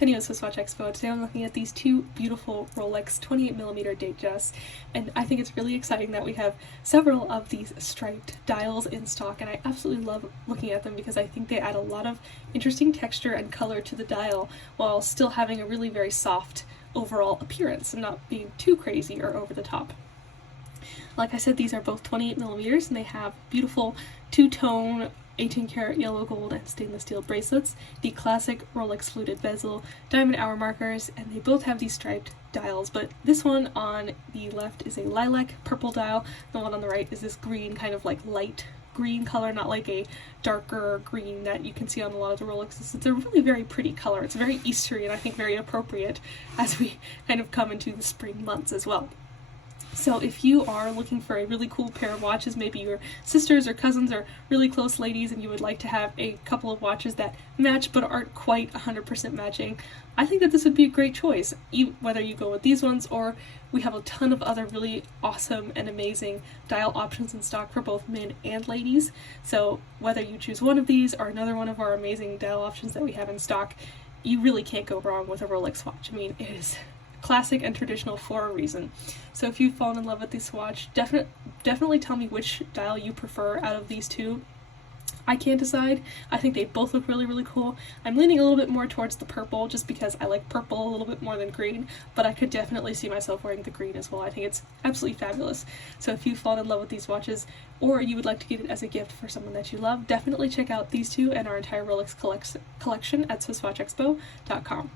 Video Swiss Watch Expo. Today I'm looking at these two beautiful Rolex 28mm Datejust, and I think it's really exciting that we have several of these striped dials in stock, and I absolutely love looking at them because I think they add a lot of interesting texture and color to the dial while still having a really very soft overall appearance and not being too crazy or over the top. Like I said, these are both 28mm and they have beautiful two-tone 18-karat yellow gold and stainless steel bracelets, the classic Rolex fluted bezel, diamond hour markers, and they both have these striped dials, but this one on the left is a lilac purple dial, the one on the right is this green, kind of like light green color, not like a darker green that you can see on a lot of the Rolexes. It's a really very pretty color. It's very Eastery and I think very appropriate as we kind of come into the spring months as well. So if you are looking for a really cool pair of watches, maybe your sisters or cousins are really close ladies and you would like to have a couple of watches that match but aren't quite 100% matching, I think that this would be a great choice, whether you go with these ones or we have a ton of other really awesome and amazing dial options in stock for both men and ladies. So whether you choose one of these or another one of our amazing dial options that we have in stock, you really can't go wrong with a Rolex watch. I mean, it is classic and traditional for a reason. So if you've fallen in love with this watch, definitely tell me which dial you prefer out of these two. I can't decide. I think they both look really, really cool. I'm leaning a little bit more towards the purple just because I like purple a little bit more than green, but I could definitely see myself wearing the green as well. I think it's absolutely fabulous. So if you've fallen in love with these watches or you would like to get it as a gift for someone that you love, definitely check out these two and our entire Rolex collection at SwissWatchExpo.com.